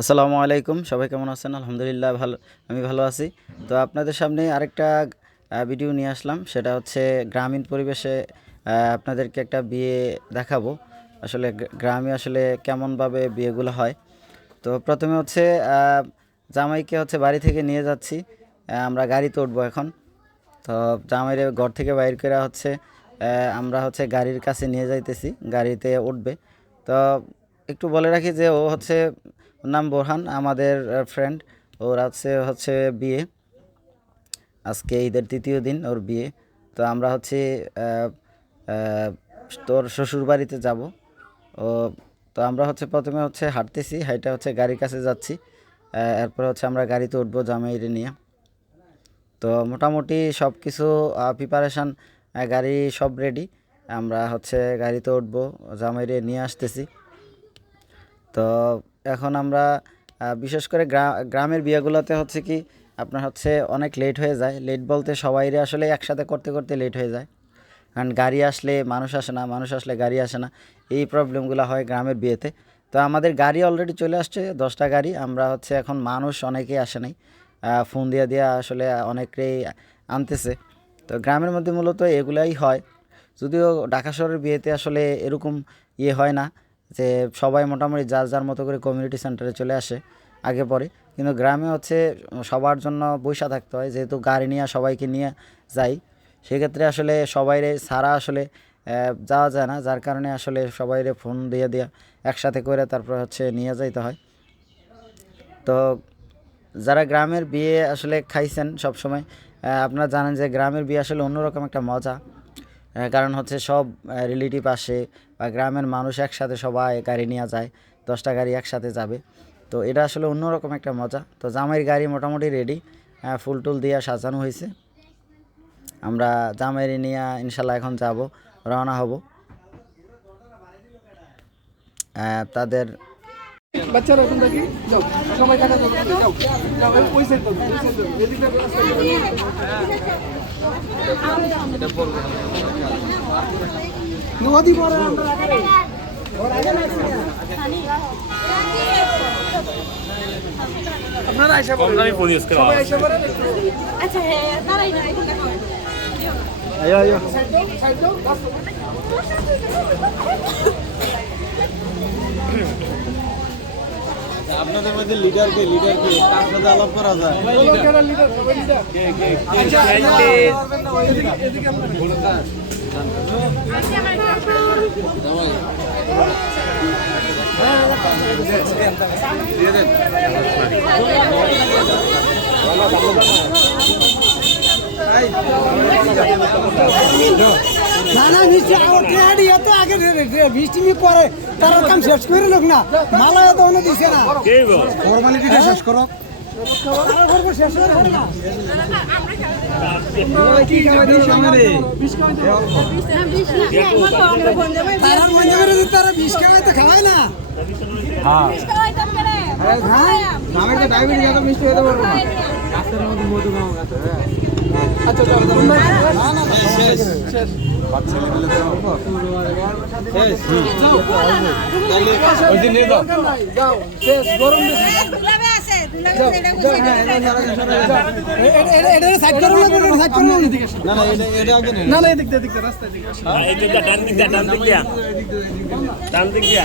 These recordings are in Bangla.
আসসালামু আলাইকুম, সবাই কেমন আছেন? আলহামদুলিল্লাহ ভালো, আমি ভালো আছি। তো আপনাদের সামনে আরেকটা ভিডিও নিয়ে আসলাম। সেটা হচ্ছে গ্রামীণ পরিবেশে আপনাদেরকে একটা বিয়ে দেখাবো। আসলে গ্রামে আসলে কেমনভাবে বিয়েগুলো হয়। তো প্রথমে হচ্ছে জামাইকে হচ্ছে বাড়ি থেকে নিয়ে যাচ্ছি। আমরা গাড়িতে উঠবো এখন। তো জামাইরে ঘর থেকে বাইর করে হচ্ছে আমরা হচ্ছে গাড়ির কাছে নিয়ে যাইতেছি। গাড়িতে উঠবে। তো একটু বলে রাখি যে ও হচ্ছে নাম বোরহান, আমাদের ফ্রেন্ড ওর আছে হচ্ছে বিয়ে। আজকে ঈদের তৃতীয় দিন ওর বিয়ে। তো আমরা হচ্ছে তোর শ্বশুর বাড়িতে যাব। ও, তো আমরা হচ্ছে প্রথমে হচ্ছে হাঁটতেছি হাইটা হচ্ছে গাড়ির কাছে যাচ্ছি। এরপর হচ্ছে আমরা গাড়িতে উঠবো জামাইরে নিয়ে। তো মোটামুটি সব কিছু প্রিপারেশান গাড়ি সব রেডি আমরা হচ্ছে গাড়িতে উঠবো, জামাইরে নিয়ে আসতেছি। তো এখন আমরা বিশেষ করে গ্রা- গ্রামের বিয়েগুলোতে হচ্ছে কি, আপনার হচ্ছে অনেক লেট হয়ে যায়। লেট বলতে সবাইরে আসলে একসাথে করতে করতে লেট হয়ে যায়। কারণ গাড়ি আসলে মানুষ আসে না, মানুষ আসলে গাড়ি আসে না। এই প্রবলেমগুলো হয় গ্রামের বিয়েতে। তো আমাদের গাড়ি অলরেডি চলে আসছে, দশটা গাড়ি। আমরা হচ্ছে এখন মানুষ অনেকেই আসে নাই। ফোন দিয়ে দিয়ে আসলে অনেকেই আনতেছে। তো গ্রামের মধ্যে মূলত এগুলাই হয়। যদিও ঢাকা শহরের বিয়েতে আসলে এরকম ইয়ে হয় না। যে সবাই মোটামুটি যার যার মতো করে কমিউনিটি সেন্টারে চলে আসে, আগে পরে। কিন্তু গ্রামে হচ্ছে সবার জন্য বৈশা থাকতে হয়, যেহেতু গাড়ি নিয়ে সবাইকে নিয়ে যাই। সেক্ষেত্রে আসলে সবাইরে সারা আসলে যাওয়া যায় না। যার কারণে আসলে সবাইরে ফোন দিয়ে দিয়ে একসাথে করে তারপর হচ্ছে নিয়ে যাইতে হয়। তো যারা গ্রামের বিয়ে আসলে খাইছেন সব সময় আপনারা জানেন যে গ্রামের বিয়ে আসলে অন্যরকম একটা মজা। কারণ হচ্ছে সব রিলেটিভ আসে বা গ্রামের মানুষ একসাথে সবাই গাড়ি নিয়ে যায়, দশটা গাড়ি একসাথে যাবে। তো এটা আসলে অন্যরকম একটা মজা। তো জামাইয়ের গাড়ি মোটামুটি রেডি ফুল টুল দিয়ে সাজানো হয়েছে। আমরা জামাইয়ের নিয়ে ইনশাল্লাহ এখন যাব, রওনা হব। তাদের বাচ্চারা নদী পরে আমরা আপনারা আইসা পড়েন সবাই আইসা পড়েন আচ্ছা হ্যাঁ দাঁড়াই না এখন দেখা আয়ো আয়ো সাইড দাও সাইড দাও রাস্তা আপনাদের মধ্যে লিডার কে লিডার কে কার সাথে আলাপ করা যায়? লিডার লিডার না না মিষ্টি ট্রেড এত আগে বৃষ্টি মি পরে। তার কাম শেষ করে লোক না। মালা এত অন্য দিছে না। ফর্মালিটিটা শেষ করো। তারা করে মনে করে বিষ খাওয়াই তো খাওয়ায় না। তো ডায়াবেটিস এত মিষ্টি হতে পারব যাও না না এদিক দিয়ে রাস্তায় দিকে ডান দিক দিয়া ডান দিক দিয়া। ডান দিক দিয়া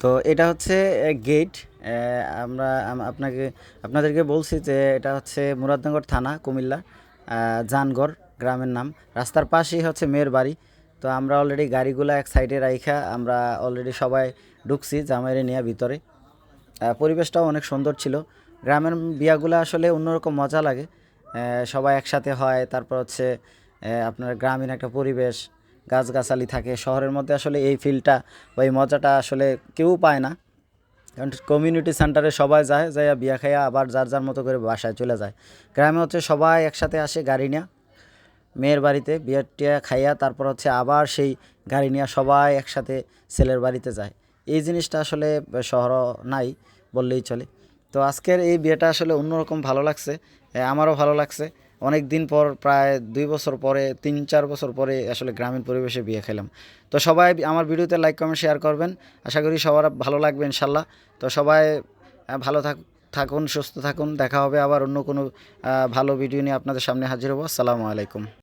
তো এটা হচ্ছে গেট আমরা আপনাকে আপনাদেরকে বলছি যে এটা হচ্ছে মুরাদনগর থানা কুমিল্লা আহ, জানগড় গ্রামের নাম। রাস্তার পাশেই হচ্ছে মেয়ের বাড়ি। তো আমরা অলরেডি গাড়িগুলো এক সাইডে রাইখা আমরা অলরেডি সবাই ঢুকছি জামাইরে নিয়ে ভিতরে। পরিবেশটাও অনেক সুন্দর ছিল। গ্রামের বিয়াগুলো আসলে অন্যরকম মজা লাগে। সবাই একসাথে হয়, তারপর হচ্ছে আপনার গ্রামীণ একটা পরিবেশ, গাছগাছালি থাকে, শহরের মধ্যে আসলে এই ফিলটা এই মজাটা আসলে কেউ পায় না। কারণ কমিউনিটি সেন্টারে সবাই যায়, যাইয়া বিয়া খাইয়া আবার যার যার মতো করে বাসায় চলে যায়। গ্রামে হচ্ছে সবাই একসাথে আসে গাড়ি নিয়ে। মেয়ের বাড়িতে বিয়ে টিয়া খাইয়া, তারপর হচ্ছে আবার সেই গাড়ি নিয়ে সবাই একসাথে ছেলের বাড়িতে যায়। এই জিনিসটা আসলে শহর নাই বললেই চলে। তো আজকের এই বিয়েটা আসলে অন্যরকম ভালো লাগছে আমারও ভালো লাগছে। অনেক দিন পর, প্রায় দুই বছর পরে, তিন, চার বছর পরে আসলে গ্রামীণ পরিবেশে বিয়ে খেলাম। তো সবাই আমার ভিডিওতে লাইক কমেন্ট শেয়ার করবেন। আশা করি সবার ভালো লাগবে ইনশাল্লাহ। তো সবাই ভালো থাক, থাকুন, সুস্থ থাকুন। দেখা হবে আবার অন্য কোনো ভালো ভিডিও নিয়ে আপনাদের সামনে হাজির হব। আসসালামু আলাইকুম।